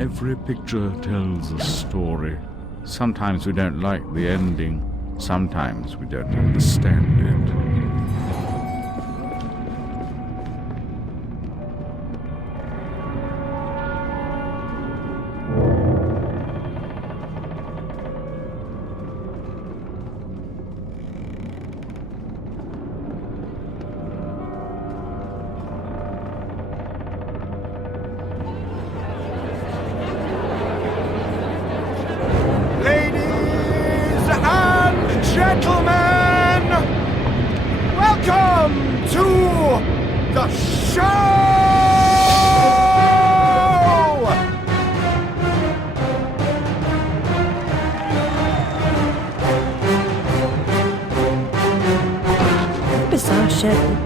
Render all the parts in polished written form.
Every picture tells a story. Sometimes we don't like the ending. Sometimes we don't understand it. Gentlemen, welcome to the show! Bizarre show.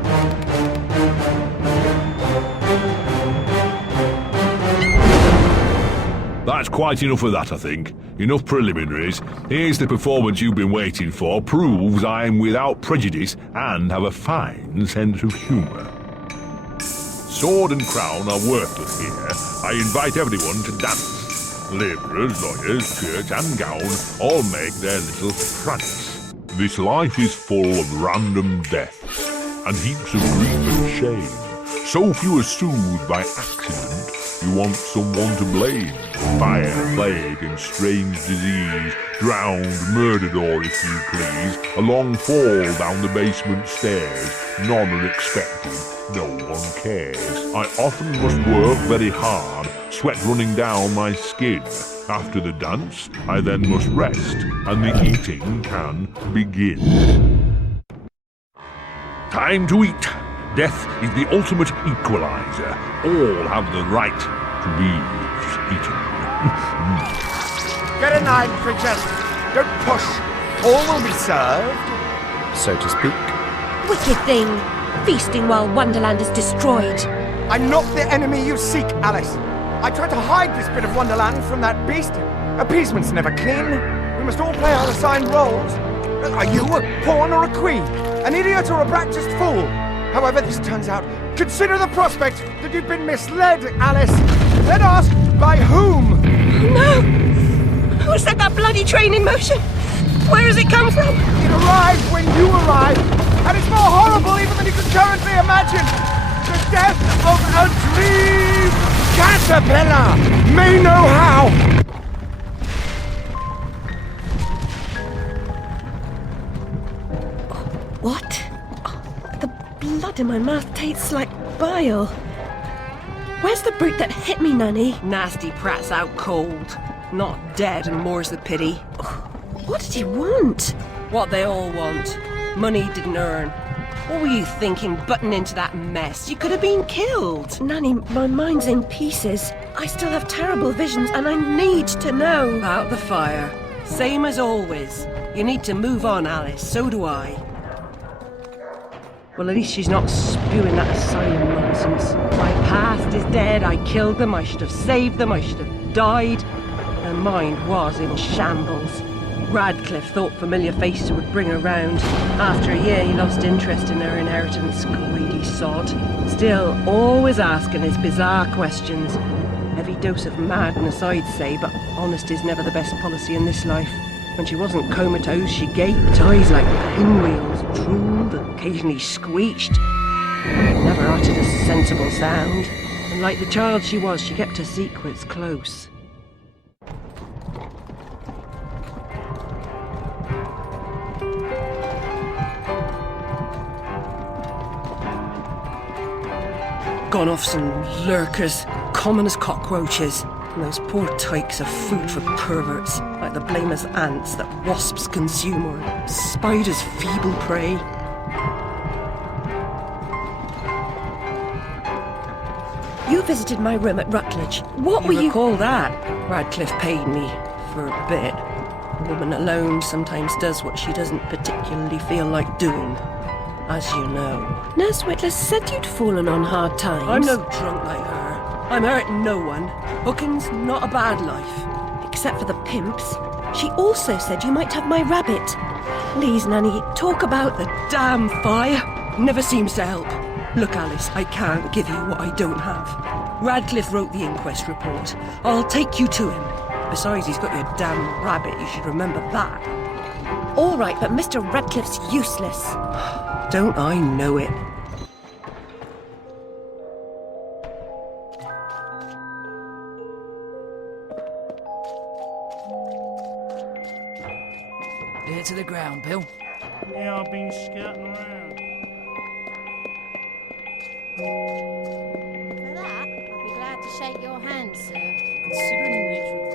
That's quite enough of that, I think. Enough preliminaries. Here's the performance you've been waiting for. Proves I'm without prejudice and have a fine sense of humour. Sword and crown are worthless here. I invite everyone to dance. Labourers, lawyers, church and gown all make their little prance. This life is full of random deaths and heaps of grief and shame. So few are soothed by accident. You want someone to blame. Fire, plague and strange disease. Drowned, murdered or, if you please, a long fall down the basement stairs. None are expected, no one cares. I often must work very hard, sweat running down my skin. After the dance, I then must rest, and the eating can begin. Time to eat. Death is the ultimate equalizer. All have the right to be eaten. Get a knife, princess. Don't push. All will be served, so to speak. Wicked thing. Feasting while Wonderland is destroyed. I'm not the enemy you seek, Alice. I tried to hide this bit of Wonderland from that beast. Appeasement's never clean. We must all play our assigned roles. Are you a pawn or a queen? An idiot or a practiced fool? However this turns out, consider the prospect that you've been misled, Alice. Then ask, by whom? No! Who set that bloody train in motion? Where has it come from? It arrived when you arrived, and it's more horrible even than you can currently imagine. The death of a dream caterpillar may know how. What? The blood in my mouth tastes like bile. Where's the brute that hit me, Nanny? Nasty prat's out cold. Not dead, and more's the pity. What did he want? What they all want. Money didn't earn. What were you thinking, butting into that mess? You could have been killed. Nanny, my mind's in pieces. I still have terrible visions, and I need to know. About the fire. Same as always. You need to move on, Alice. So do I. Well, at least she's not spewing that asylum nonsense. My past is dead. I killed them. I should have saved them. I should have died. Her mind was in shambles. Radcliffe thought familiar faces would bring her round. After a year, he lost interest in her inheritance. Greedy sod. Still, always asking his bizarre questions. Heavy dose of madness, I'd say, but honesty's never the best policy in this life. When she wasn't comatose, she gaped, eyes like pinwheels, drooled, occasionally screeched. Never uttered a sensible sound. And like the child she was, she kept her secrets close. Gone off some lurkers, common as cockroaches. And those poor tykes are food for perverts, like the blameless ants that wasps consume or spiders' feeble prey. You visited my room at Rutledge. What were you... recall that? Radcliffe paid me for a bit. A woman alone sometimes does what she doesn't particularly feel like doing, as you know. Nurse Whitler said you'd fallen on hard times. I'm no drunk like her. I'm hurting no one. Hooking's not a bad life. Except for the pimps. She also said you might have my rabbit. Please, Nanny, talk about The damn fire never seems to help. Look, Alice, I can't give you what I don't have. Radcliffe wrote the inquest report. I'll take you to him. Besides, he's got your damn rabbit. You should remember that. All right, but Mr. Radcliffe's useless. Don't I know it? Ear to the ground, Bill. Yeah, I've been scouting around. For that, I'll be glad to shake your hand, sir. Considering the nature of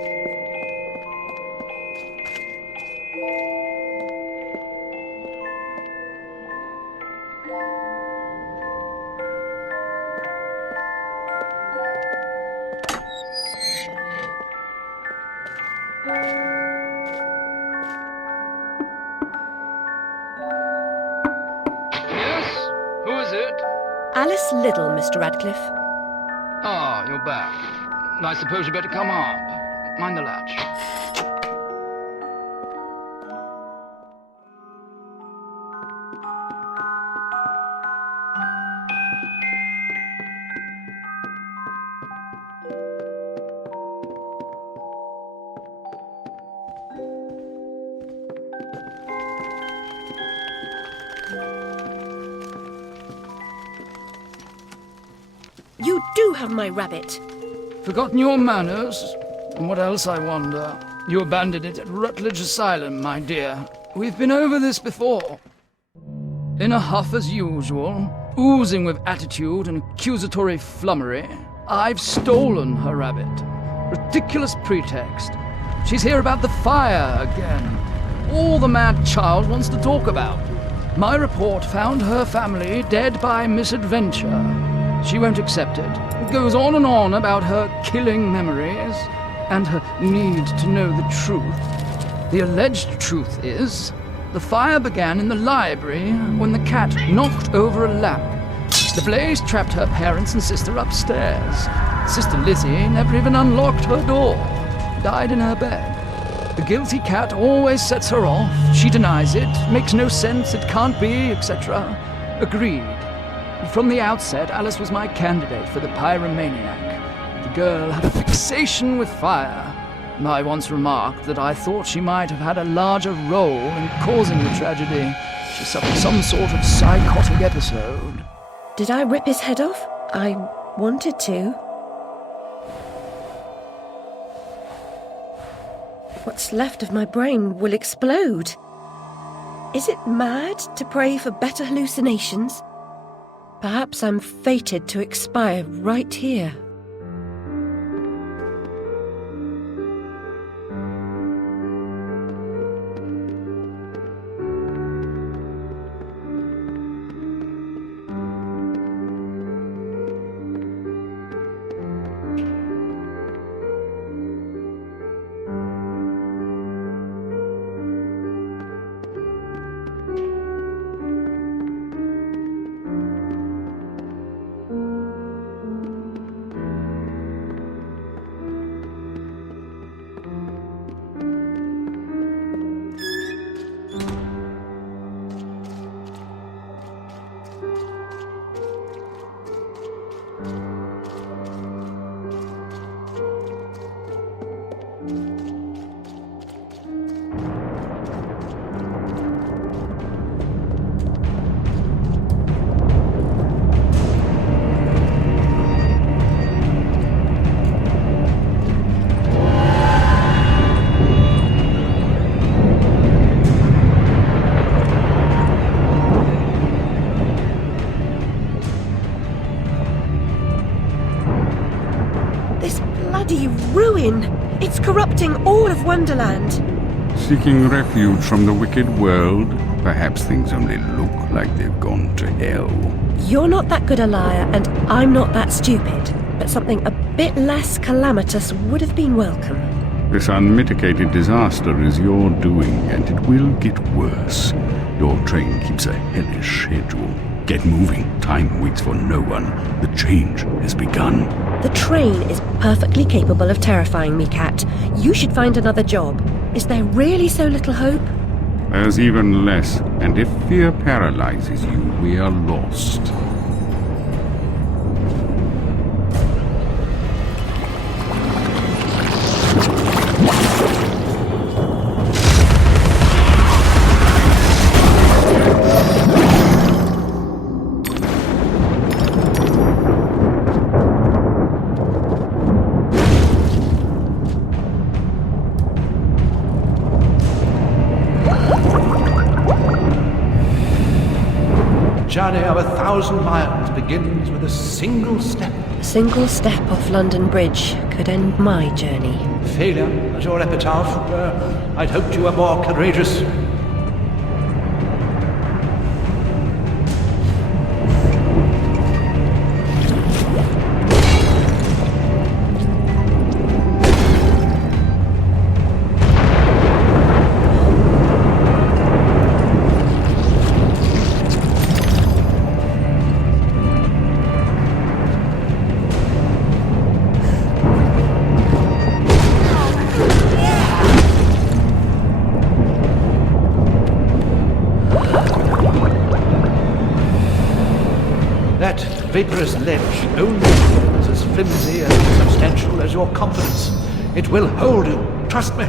Yes? Who is it? Alice Liddell, Mr. Radcliffe. Ah, you're back. I suppose you better come up. Mind the latch. You do have my rabbit. Forgotten your manners? And what else, I wonder? You abandoned it at Rutledge Asylum, my dear. We've been over this before. In a huff as usual, oozing with attitude and accusatory flummery, I've stolen her rabbit. Ridiculous pretext. She's here about the fire again. All the mad child wants to talk about. My report found her family dead by misadventure. She won't accept it. It goes on about her killing memories and her need to know the truth. The alleged truth is, the fire began in the library when the cat knocked over a lamp. The blaze trapped her parents and sister upstairs. Sister Lizzie never even unlocked her door. Died in her bed. The guilty cat always sets her off. She denies it, makes no sense, it can't be, etc. Agreed. From the outset, Alice was my candidate for the pyromaniac. The girl had a fixation with fire. I once remarked that I thought she might have had a larger role in causing the tragedy. She suffered some sort of psychotic episode. Did I rip his head off? I wanted to. What's left of my brain will explode. Is it mad to pray for better hallucinations? Perhaps I'm fated to expire right here. Ruin! It's corrupting all of Wonderland. Seeking refuge from the wicked world, perhaps things only look like they've gone to hell. You're not that good a liar, and I'm not that stupid. But something a bit less calamitous would have been welcome. This unmitigated disaster is your doing, and it will get worse. Your train keeps a hellish schedule. Get moving. Time waits for no one. The change has begun. The train is perfectly capable of terrifying me, Cat. You should find another job. Is there really so little hope? There's even less, and if fear paralyzes you, we are lost. journey of 1,000 miles begins with a single step. A single step off London Bridge could end my journey. Failure as your epitaph. I'd hoped you were more courageous. That vaporous ledge only is as flimsy and substantial as your confidence. It will hold you, trust me.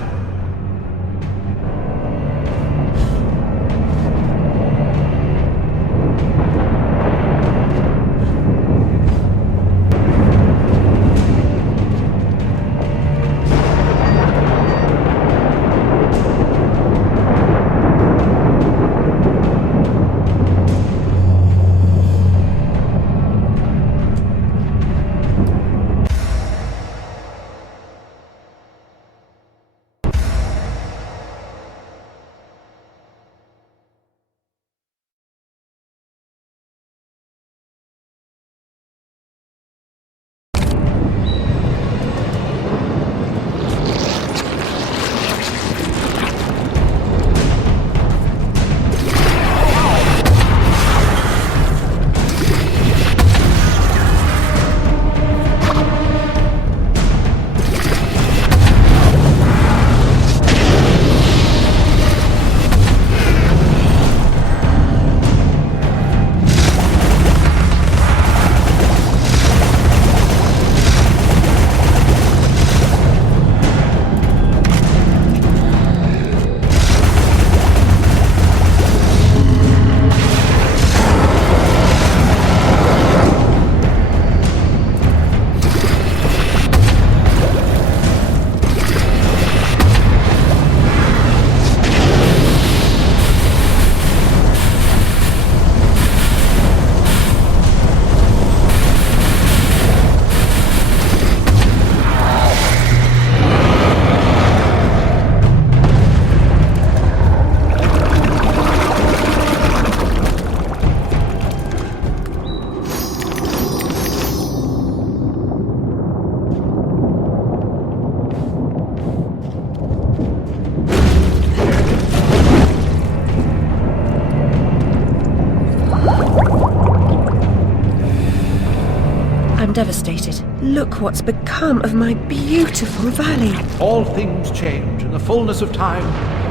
I'm devastated. Look what's become of my beautiful valley. All things change in the fullness of time,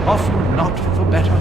often not for better.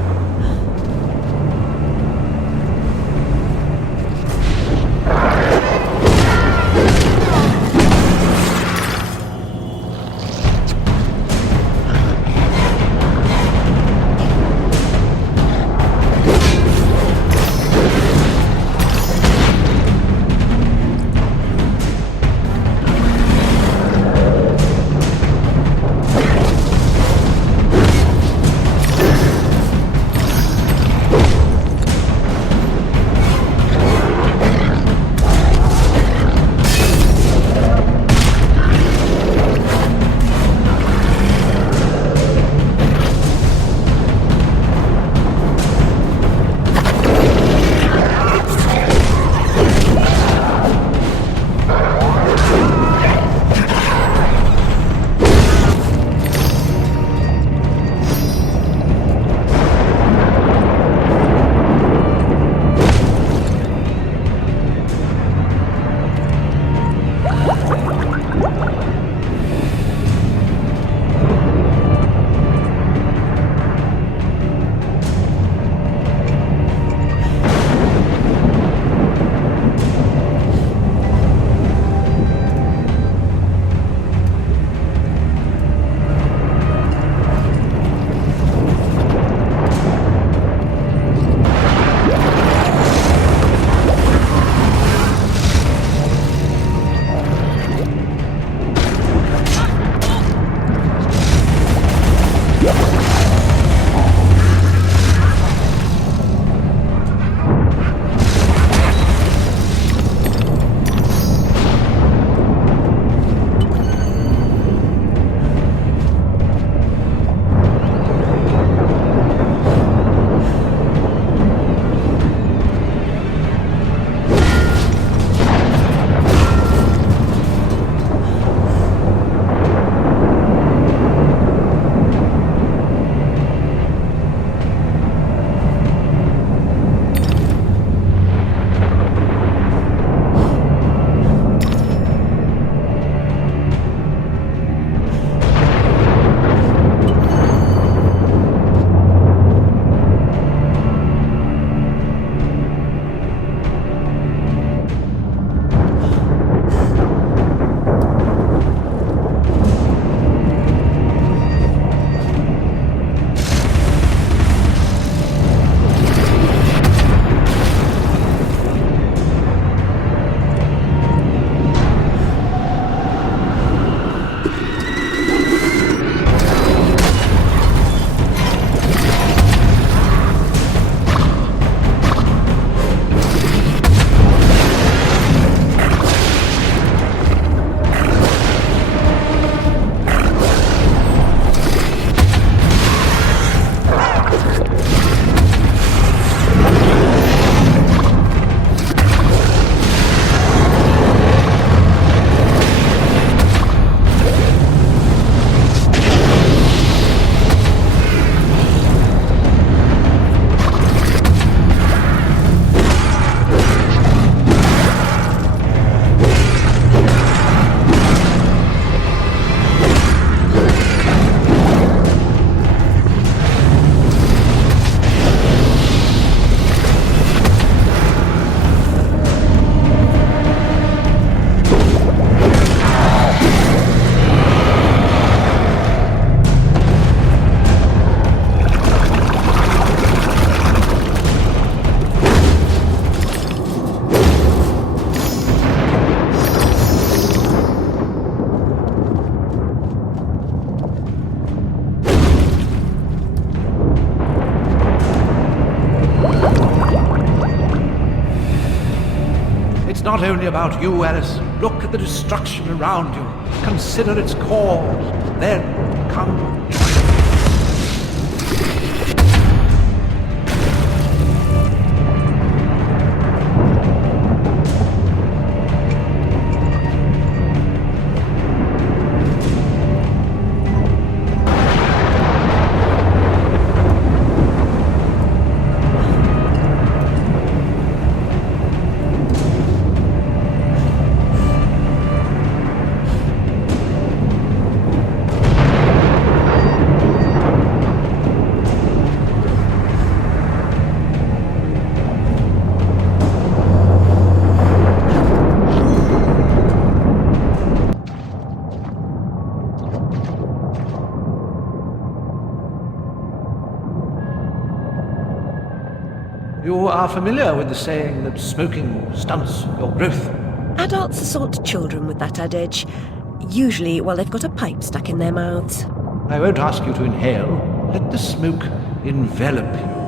not only about you, Alice. Look at the destruction around you. Consider its cause. Then come join us. You are familiar with the saying that smoking stunts your growth? Adults assault children with that adage, usually while they've got a pipe stuck in their mouths. I won't ask you to inhale. Let the smoke envelop you.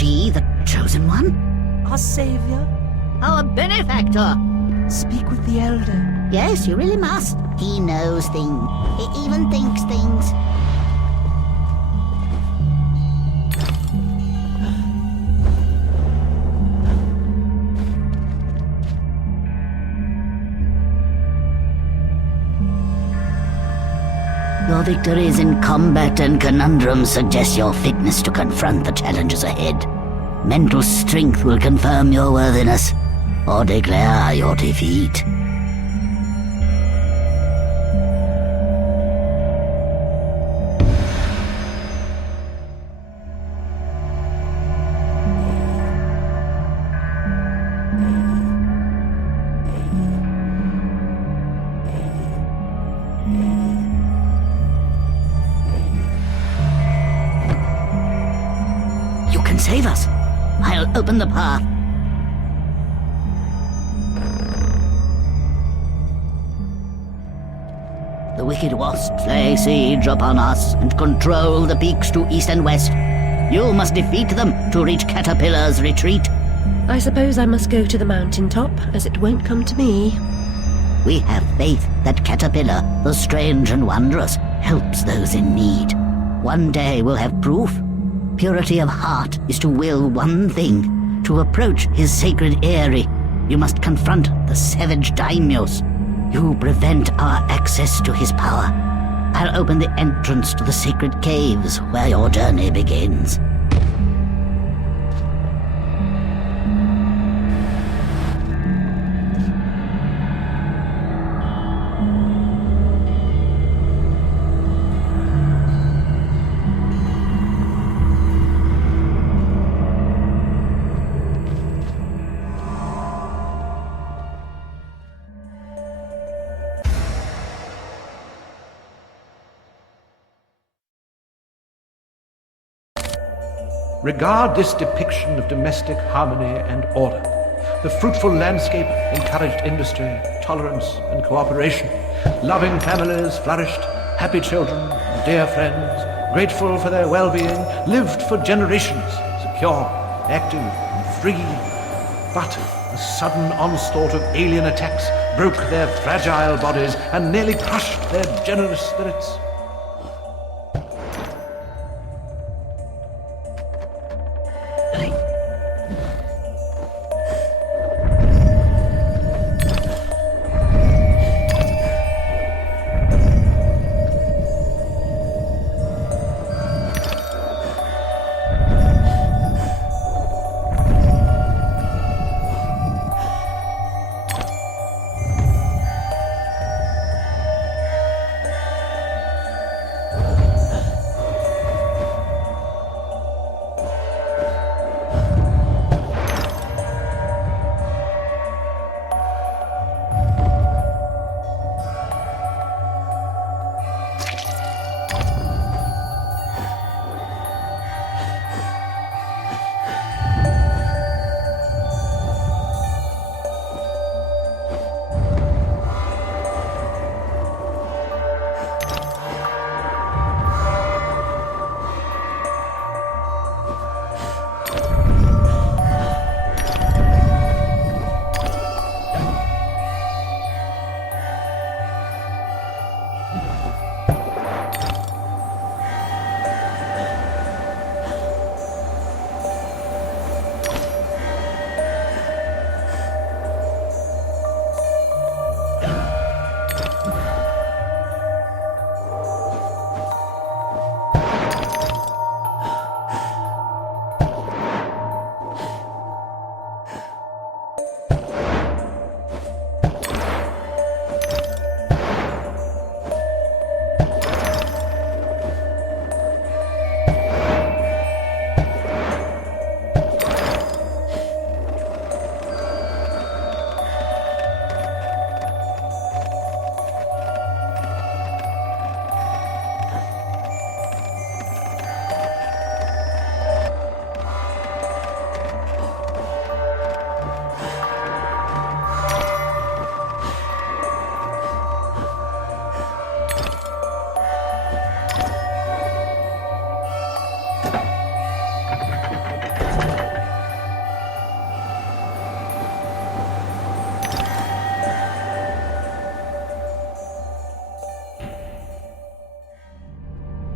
she the chosen one? Our savior? Our benefactor? Speak with the elder. Yes, you really must. He knows things. He even thinks things. Your victories in combat and conundrums suggest your fitness to confront the challenges ahead. Mental strength will confirm your worthiness, or declare your defeat. Save us. I'll open the path. The wicked wasps lay siege upon us and control the peaks to east and west. You must defeat them to reach Caterpillar's retreat. I suppose I must go to the mountaintop, as it won't come to me. We have faith that Caterpillar, the strange and wondrous, helps those in need. One day we'll have proof. Purity of heart is to will one thing, to approach his sacred eyrie. You must confront the savage daimyos. You prevent our access to his power. I'll open the entrance to the sacred caves where your journey begins. Regard this depiction of domestic harmony and order. The fruitful landscape encouraged industry, tolerance, and cooperation. Loving families flourished, happy children, dear friends, grateful for their well-being, lived for generations, secure, active, and free. But a sudden onslaught of alien attacks broke their fragile bodies and nearly crushed their generous spirits.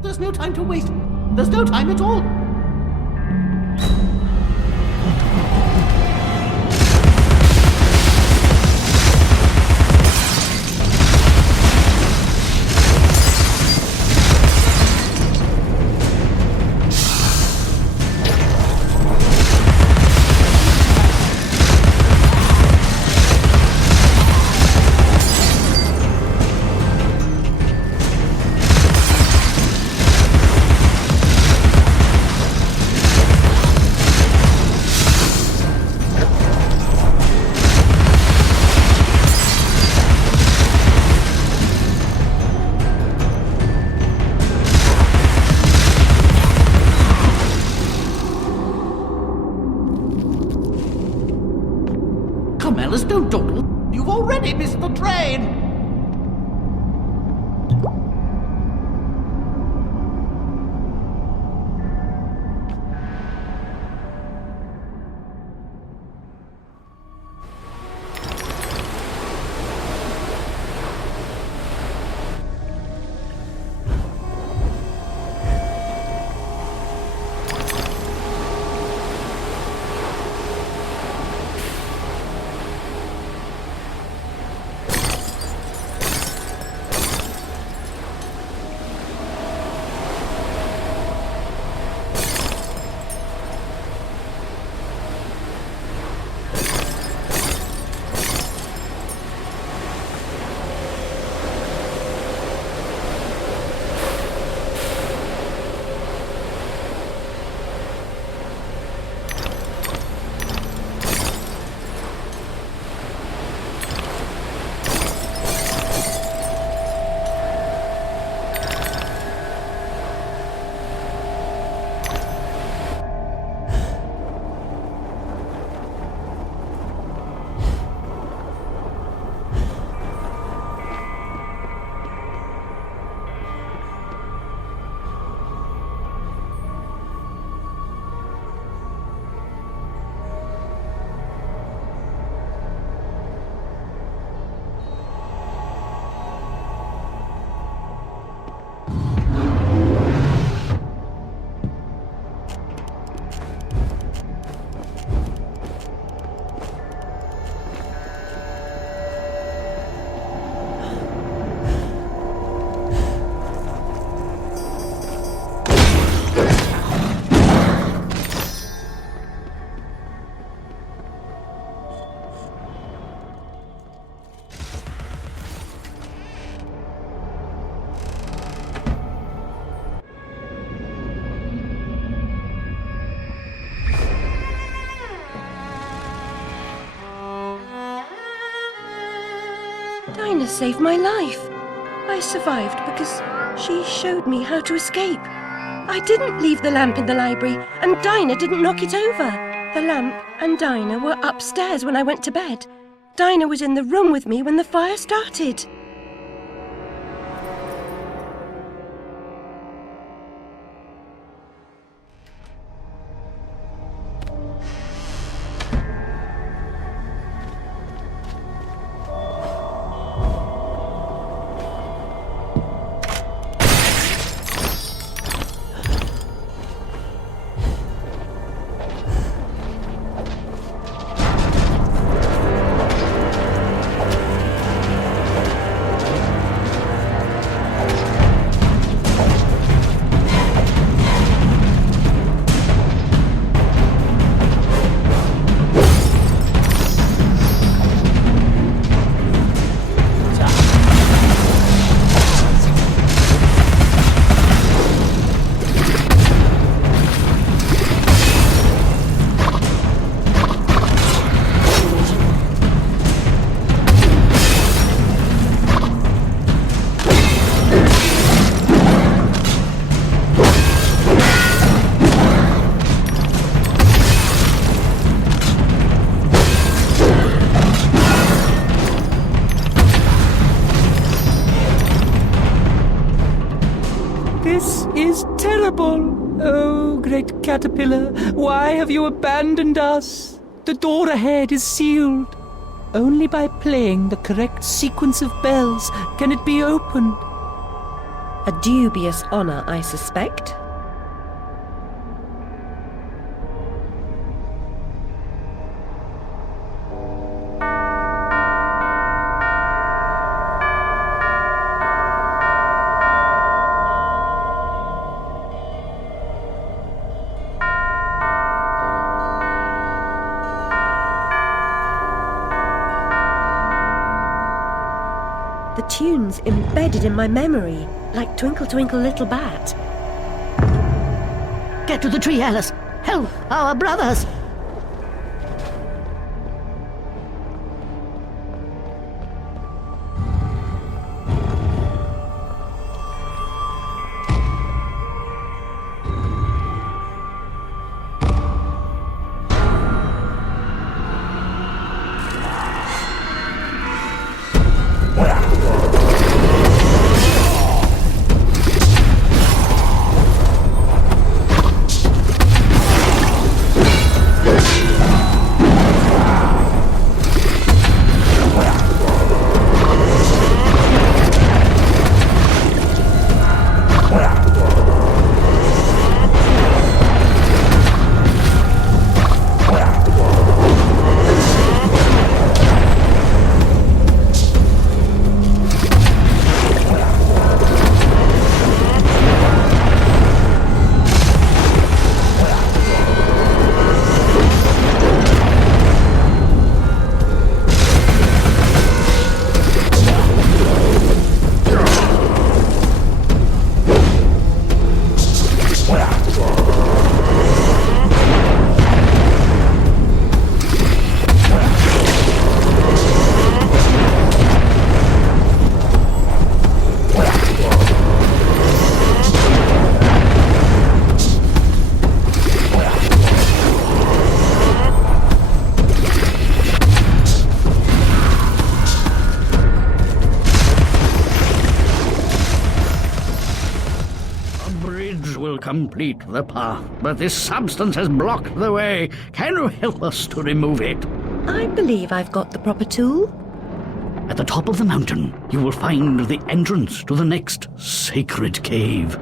There's no time to waste. There's no time at all. Come, Alice, don't dawdle. You've already missed the train. Dinah saved my life. I survived because she showed me how to escape. I didn't leave the lamp in the library, and Dinah didn't knock it over. The lamp and Dinah were upstairs when I went to bed. Dinah was in the room with me when the fire started. This is terrible. Oh, great caterpillar, why have you abandoned us? The door ahead is sealed. Only by playing the correct sequence of bells can it be opened. A dubious honor, I suspect. The tune's embedded in my memory, like Twinkle Twinkle Little Bat. Get to the tree, Alice. Help our brothers. Complete the path, but this substance has blocked the way. Can you help us to remove it? I believe I've got the proper tool. At the top of the mountain, you will find the entrance to the next sacred cave.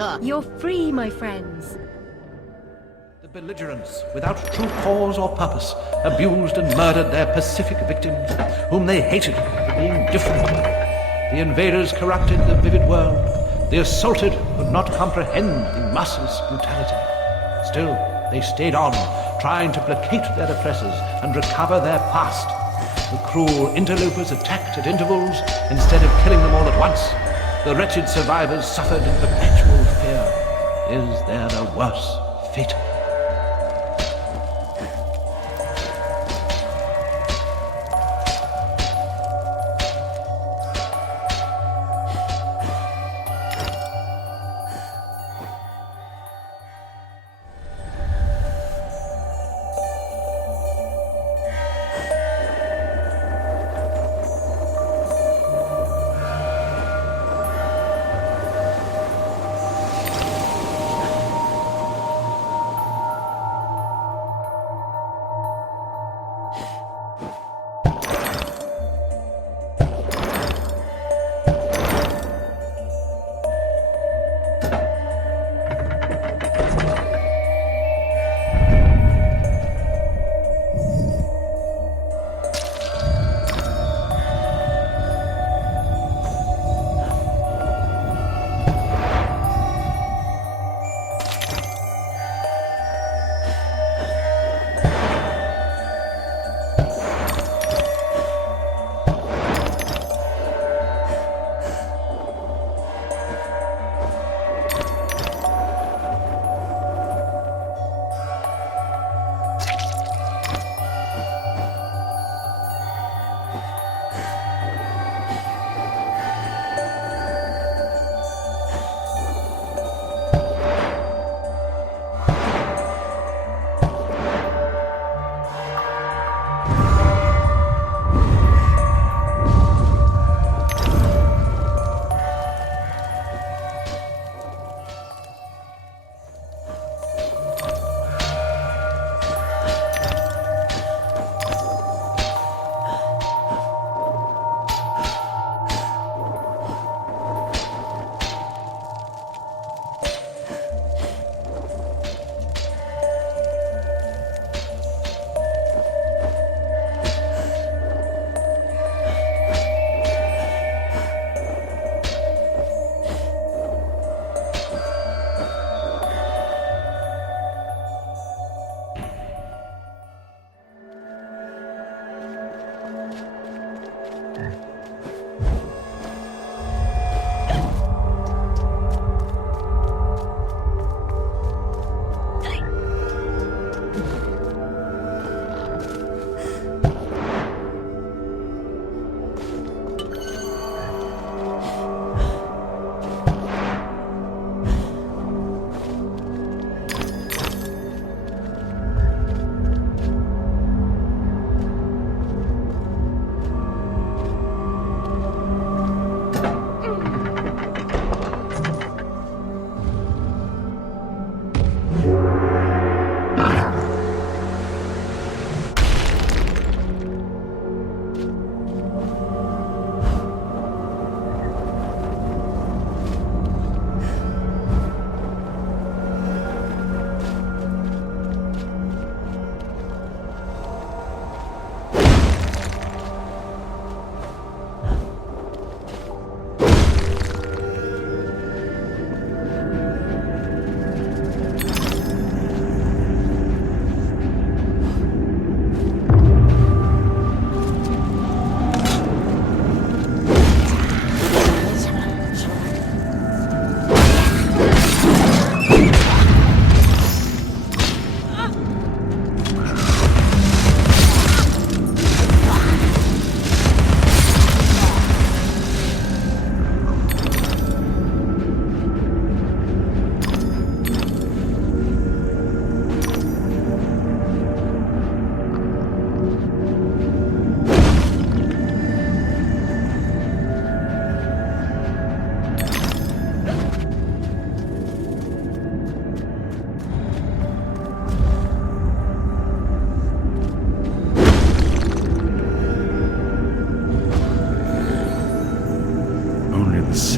traitor. You're free, my friends. The belligerents, without true cause or purpose, abused and murdered their pacific victims, whom they hated for being different. The invaders corrupted the vivid world. The assaulted could not comprehend the masses' brutality. Still, they stayed on, trying to placate their oppressors and recover their past. The cruel interlopers attacked at intervals instead of killing them all at once. The wretched survivors suffered in perpetual fear. Is there a worse fate?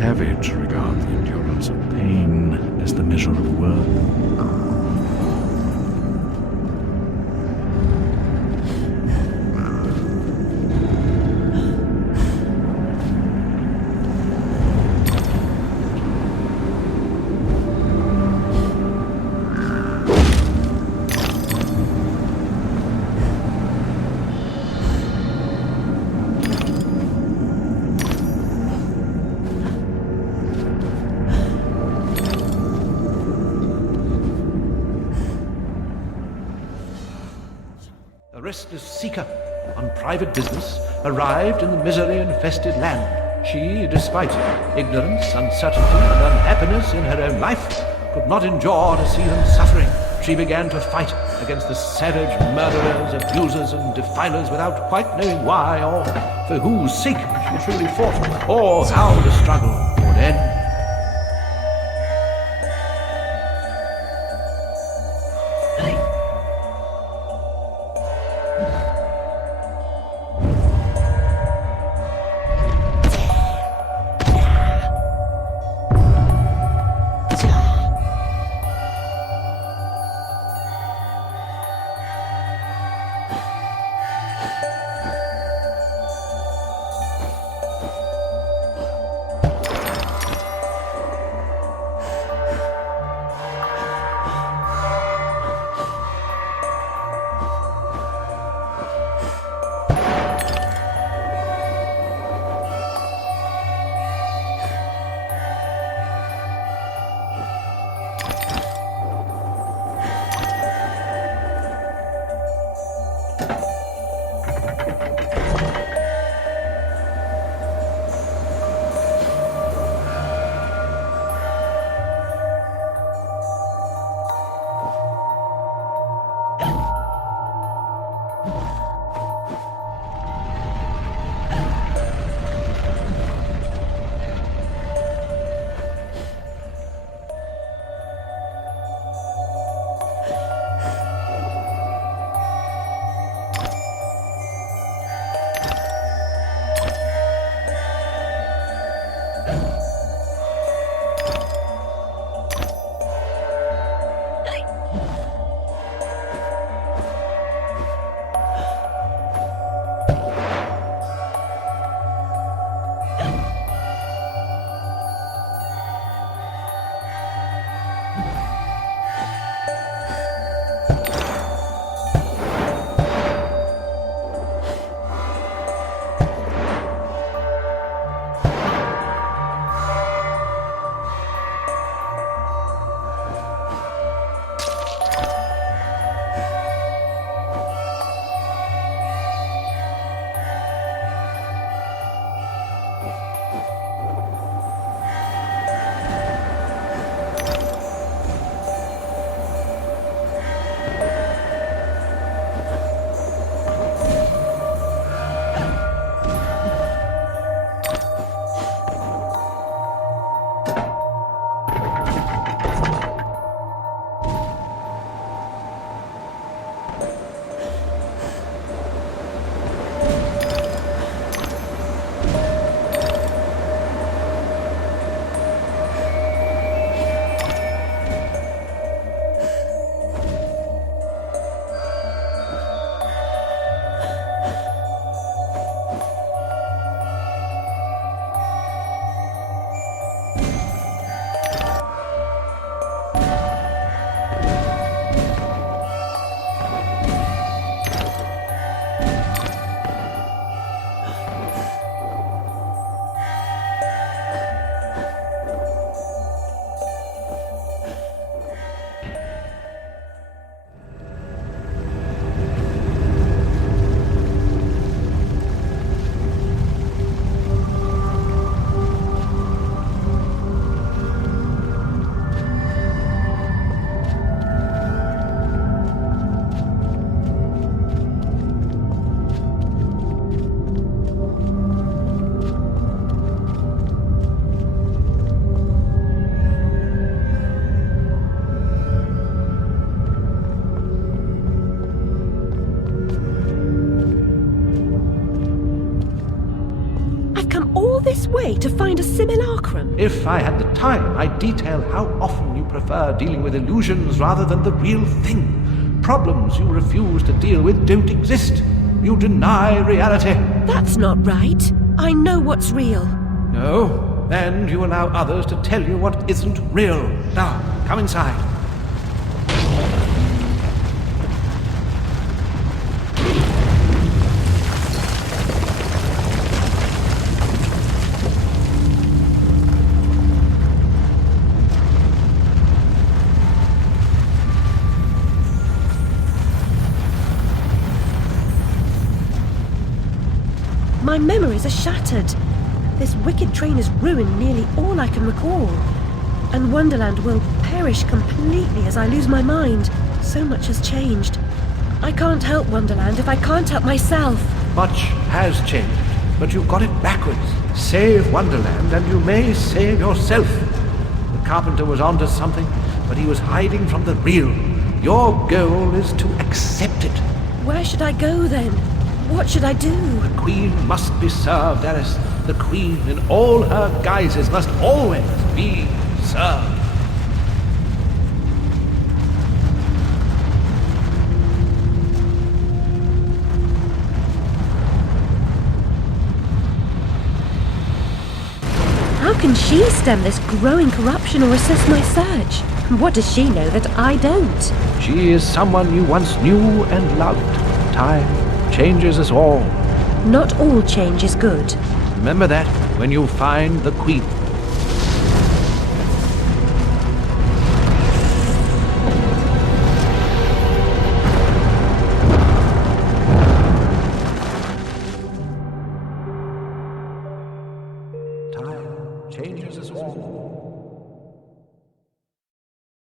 savage regard the endurance of pain as the measure of worth. A restless seeker on private business arrived in the misery-infested land. She, despite ignorance, uncertainty, and unhappiness in her own life, could not endure to see them suffering. She began to fight against the savage murderers, abusers, and defilers without quite knowing why or for whose sake she truly fought, or how the struggle would end. this way to find a simulacrum? If I had the time, I'd detail how often you prefer dealing with illusions rather than the real thing. Problems you refuse to deal with don't exist. You deny reality. That's not right. I know what's real. No? Then you allow others to tell you what isn't real. Now, come inside. My memories are shattered. This wicked train has ruined nearly all I can recall. And Wonderland will perish completely as I lose my mind. So much has changed. I can't help Wonderland if I can't help myself. Much has changed, but you've got it backwards. Save Wonderland and you may save yourself. The carpenter was onto something, but he was hiding from the real. Your goal is to accept it. Where should I go then? What should I do? The Queen must be served, Alice. The Queen in all her guises must always be served. How can she stem this growing corruption or assess my search? What does she know that I don't? She is someone you once knew and loved. Time changes us all. Not all change is good. Remember that when you find the Queen.